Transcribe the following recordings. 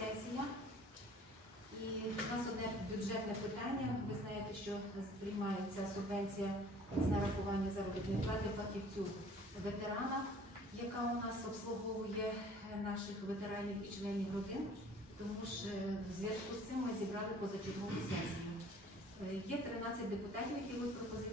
сесія. І у нас одне бюджетне питання. Ви знаєте, що приймається субвенція з нарахування заробітної плати фахівцю ветерана, яка у нас обслуговує е, наших ветеранів і членів родин. Тому ж е, в зв'язку з цим ми зібрали позачергову сесію. Е, Є 13 депутатів, які будуть пропозиції.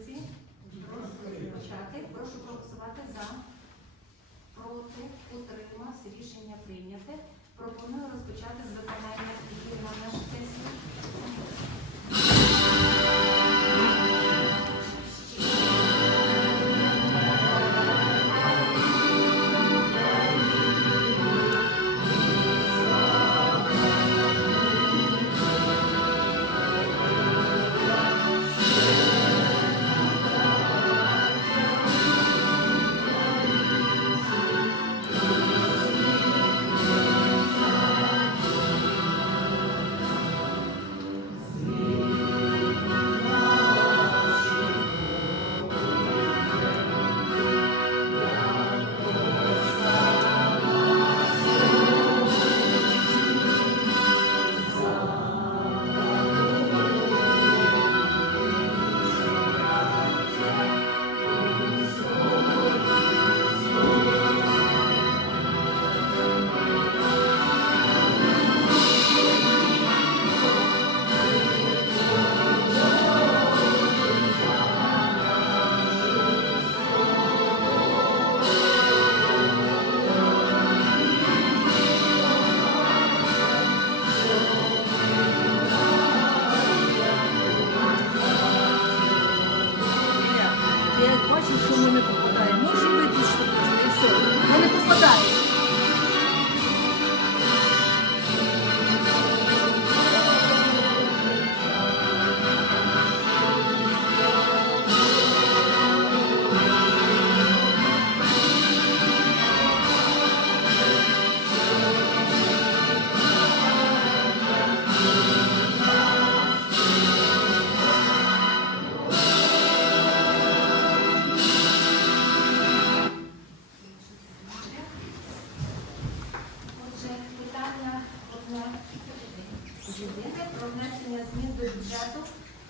Єдине про внесення змін до бюджету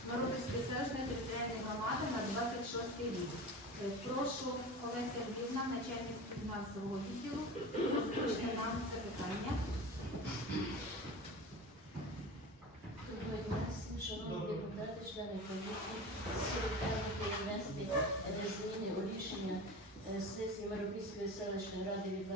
Мародівської селищної територіальної громади на 26 рік. Е, Прошу Олеся Львівна, начальник фінансового відділу, озвучити нам це питання. Доброго дня шановні депутати, члени комісії. Сьогодні внести е, зміни у рішення е, сесії Маропільської селищної ради від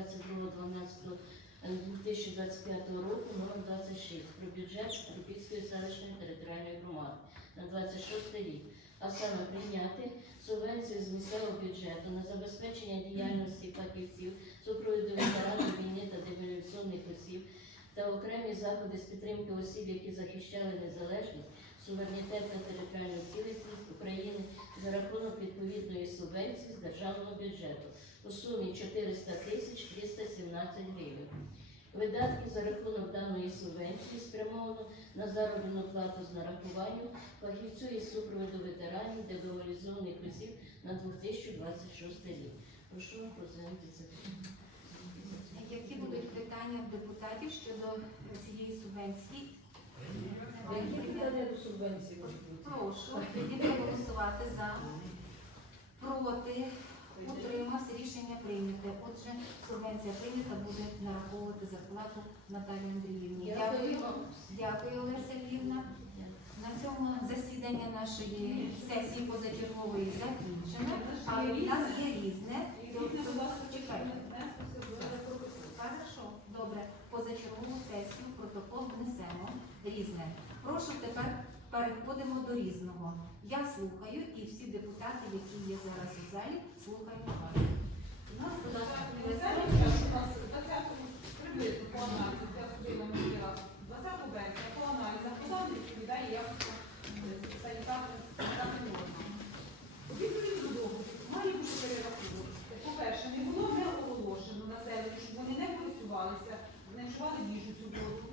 22.12.2025 року номер 26 про бюджет Маропільської селищної територіальної громади на 26 рік, а саме прийняти субвенцію з місцевого бюджету на забезпечення діяльності фахівців супроводу ветеранів війни та демобілізованих осіб та окремі заходи з підтримки осіб, які захищали незалежність, суверенітет та територіальну цілісність України за рахунок відповідної субвенції з державного бюджету у сумі 400 тисяч 317 гривень. Видатки за рахунок даної субвенції спрямовано на заробітну плату з нарахуванням фахівцю із супроводу ветеранів демобілізованих осіб на 2026 рік. Прошу розглянути. Які будуть питання в депутатів щодо цієї субвенції? Які питання до субвенції? Прошу тоді проголосувати за, проти, утримався, рішення прийняте. Отже, субвенція прийнята, буде нараховувати зарплату Наталії Андріївні. Дякую. Дякую, Олеся Львівна. На цьому засідання нашої сесії позачергової закінчено. А у нас є різне. Чекайте. Хорошо, добре. Позачергову сесію протокол внесемо різне. Прошу тепер переходимо до різного. Я слухаю і всі депутати, які є зараз у залі, слухають вас. У нас будь ласка, Приблизно по аналізу, я собі на минулий раз. 20 березня по аналізах вода не відповідає якості санітарної норми. Відповідно до договору має бути перерахунок. По-перше, не було не оголошено населенню, щоб вони не користувалися, не вживали в їжу цю воду.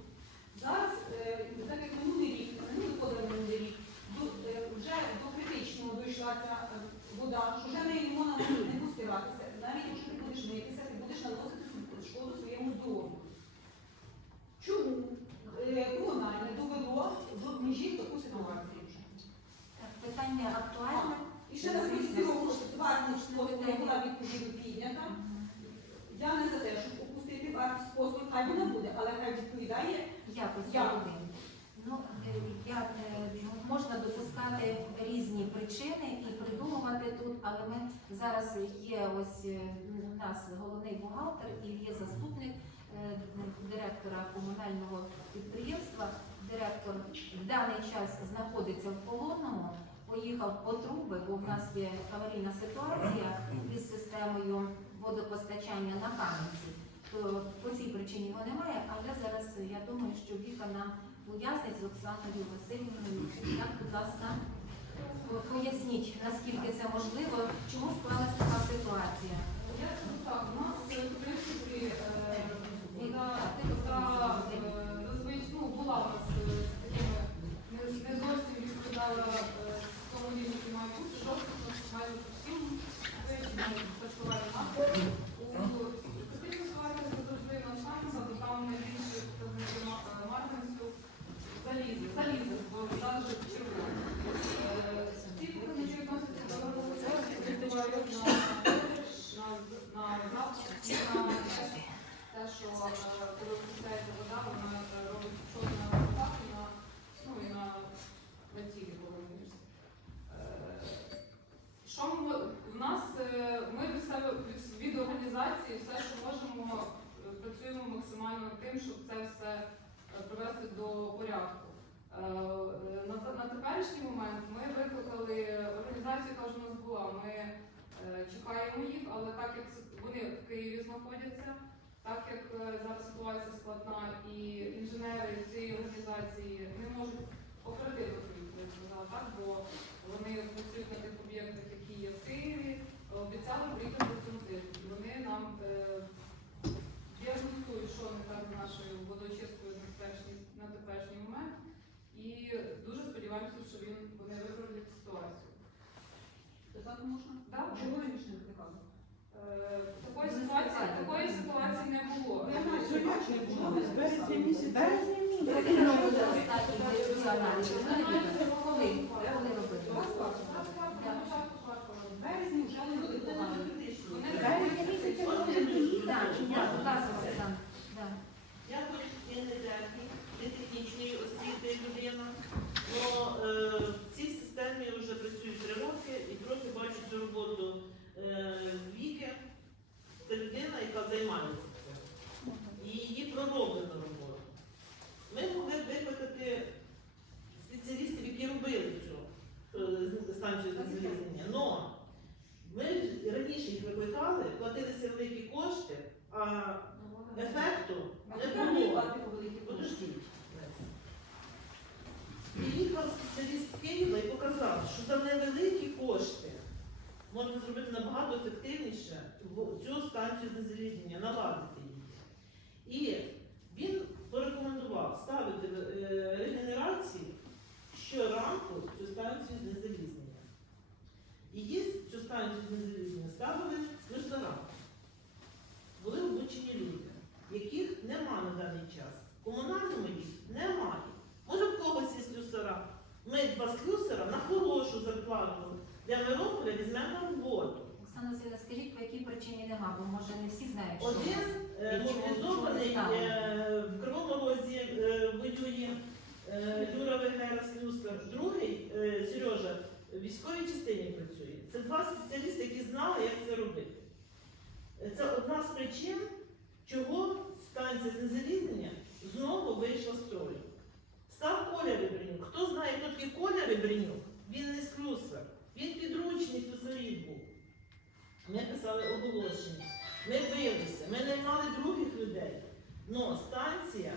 Зараз, е, так як минулий рік, минулий позаминулий рік, до- е, вже до критичного дійшла ця е, вода, що вже нею не можна не постиратися. Навіть якщо ти будеш митися, ти будеш наносити шкоду своєму здоров'ю. Чому за те, щоб опустити вартість послуг, хай вона буде, але хай відповідає. Якось Як? Ну, е, я, е, можна допускати різні причини і придумувати тут, але ми зараз є ось е, у нас головний бухгалтер і є заступник директора комунального підприємства. Директор в даний час знаходиться в полонному, поїхав по труби, бо в нас є аварійна ситуація із системою водопостачання на Кам'янці. То по цій причині його немає, але зараз е, я думаю, що Віка нам пояснить з Оксаною Васильівною. Так, будь ласка, поясніть, наскільки це можливо, чому склалася така ситуація. Я скажу так, у нас е, в принципі е, Віка, вода, ти вода розповідай. е, зазвичай ну, була у нас е, такими не, не зовсім відповідала е, тому рівню, який має бути, жовтий, тому що майже по всім вичинами почували напрямку. У Костянтину Сварка завжди на шансах, бо там найбільше показники ма- е, марганцю залізе, залізе, бо завжди червоно. Е, Ці показники відносяться до організації, які впливають на на, на запах і на те, що е, коли випускається вода, вона е, робить шок на руках і на, ну, і на, на тілі головніше. Що ми, в нас, е, ми від себе, від, від організації все, що можемо, е, працюємо максимально над тим, щоб це все е, привести до порядку. Е, На, на теперішній момент ми викликали організацію, яка вже у нас була. Ми Е, Чекаємо їх, але так як вони в Києві знаходяться, так як е, зараз ситуація складна і інженери цієї організації не можуть оперативно приїхати, так, бо вони працюють на тих об'єктах, які є в Києві, обіцяли приїхати в цьому тижні. Вони нам може не всі знають, що Один е, мобілізований е, в Кривому Розі е, воює е, Юра Вегера Слюсар, другий е, Сережа в військовій частині працює. Це два спеціалісти, які знали, як це робити. Е, Це одна з причин, чого станція знезалізнення знову вийшла з строю. Став Коля Ребренюк. Хто знає, хто такий Коля Ребренюк? Він не слюсар. Він підручник слюсарів був. Ми писали оголошення, ми билися, ми наймали других людей. Но станція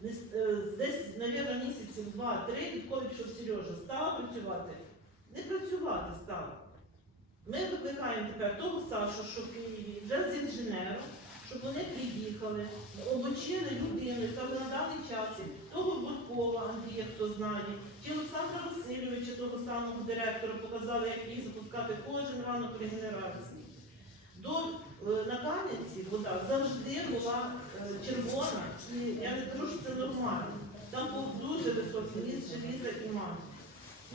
не е, десь, мабуть, місяців два-три, відколи пішов Сережа, стала працювати. Не працювати стала. Ми викликаємо тепер того Сашу, що в Києві, вже з інженером, щоб вони приїхали, обучили людину, яка на даний час, того Буркова Андрія, хто знає, чи Олександра Васильовича, того самого директора, показали, як їх запускати кожен ранок регенерації. До е, на Кам'янці вода завжди була е, червона. І Я не кажу, що це нормально. Там був дуже високий міст желіза і ман.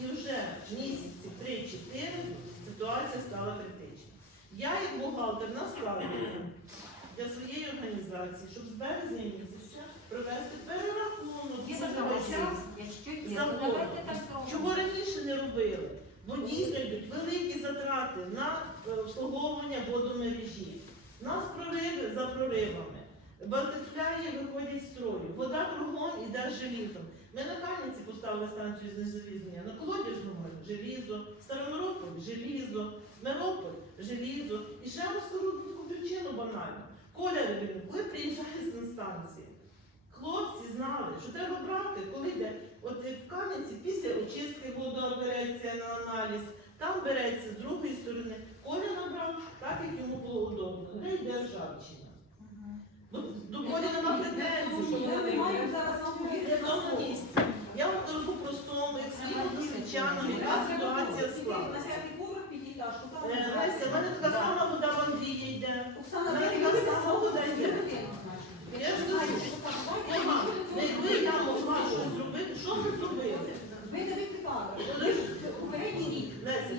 І вже місяці 3-4 ситуація стала критична. Я, як бухгалтер на складі, для своєї організації, щоб з березня місяця провести перерахунок зробимо. чого раніше не робили. Дійсно йдуть великі затрати на е, обслуговування водомережі. Нас прориви за проривами. Батифляї виходять з строю. Вода кругом іде желізом. Ми на Кам'янці поставили станцію знезалізнення. На Колодяжному желізо, Старомирополь желізо, Мирополь желізо. І ще вам причину банальну. Коля Рибин, коли приїжджає з інстанції, хлопці знали, що треба брати, коли йде. От в Кам'янці після очистки вода береться на аналіз, там береться з другої сторони. Коля набрав так, як йому було удобно. Де йде ржавчина. Ну, До Коля нема претензій. що Я вони не маю зараз вам в повірити на одному слово. місці. Я вам кажу по-простому, як своїм досвідчанам, яка ситуація На склалася. п'ятий поверх п'ятиэтажку, там Е, Леся, в мене така сама вода в Андрія йде. Оксана, Вона ви така любите сама слово вода йде. Я ж кажу, Ема, не якби я могла щось зробити, зробили? Ви не викликали. Коли ж Попередній рік.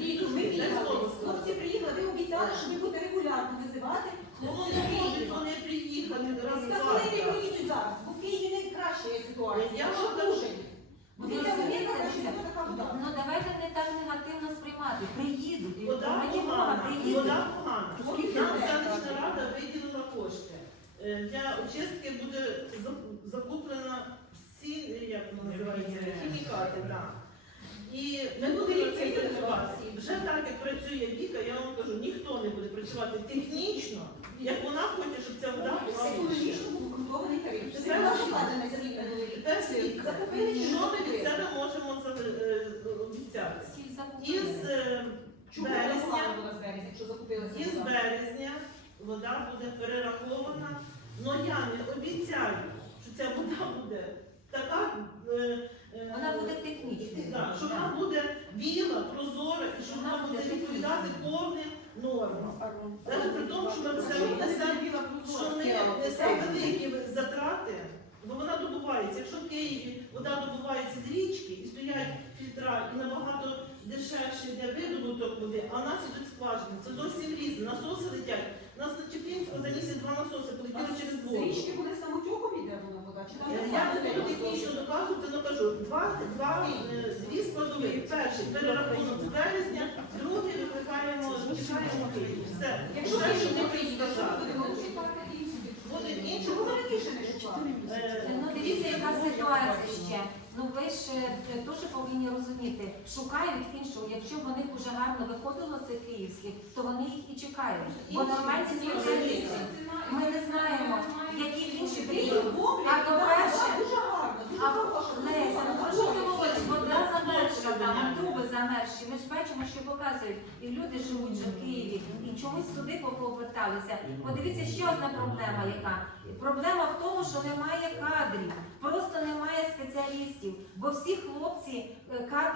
Рік ви приїхали. Хлопці приїхали, ви обіцяли, що ви будете регулярно визивати. Хлопці можуть вони приїхати раз Та коли не приїдуть зараз? Бо в Києві не краща є ситуація. Я дивіться, вони розумієте, кажуть, що це така вода. Ну давайте не так негативно сприймати. Приїдуть. Вода погана, вода погана. Нам селищна рада виділила кошти. Е, Для очистки буде за- закуплено як воно називається, хімікати, так. І ми Ну, будемо дивіться, це люди працювати. всі. Вже так, як працює Віка, я вам кажу, ніхто не буде працювати технічно, як вона хоче, щоб ця вода була вища. Обґрунтований тариф. Це Це була наш закладена зміна Тепер свідка. Закупили чи Що ми від себе можемо е, обіцяти? Із е, березня Із березня вода буде перерахована, але я не обіцяю, що ця вода буде така. е, е, Вона буде технічною. Так, що вона буде біла, прозора і що вона буде відповідати повним нормам. Навіть при тому, що ми несемо великі затрати, бо вона добувається. Якщо в Києві вода добувається з річки і стоять фільтра, і набагато дешевше йде видобуток води, а у нас ідуть скважини. Це зовсім різне. Насоси летять. У нас на Чепінську за місяць два насоси полетіли через З воду. річки буде самотюком іде вона вода? Чи там Я не я технічно доказувати, але кажу, два, два, е, дві складові. Перший перерахунок з березня, другий викликаємо, чекаємо Київ. Все. Якщо Все, ви що не що інші. Буде інше, ви раніше не шукали? Е, Ну дивіться, яка ситуація ще. Ну ви ж е, теж повинні розуміти, шукають іншого. Якщо в них вже гарно виходило це київське, то вони їх і чекають. Бо нормальні спеціалісти. Ми не знаємо, які інші приїдуть. А по-перше, Леся, ну що? Вода замерзла там, труби замерзші. Ми ж бачимо, що показують. І люди живуть вже в Києві. І чомусь туди поверталися. Подивіться, ще одна проблема, яка проблема в тому, що немає кадрів, просто немає спеціалістів, бо всі хлопці е, кадри.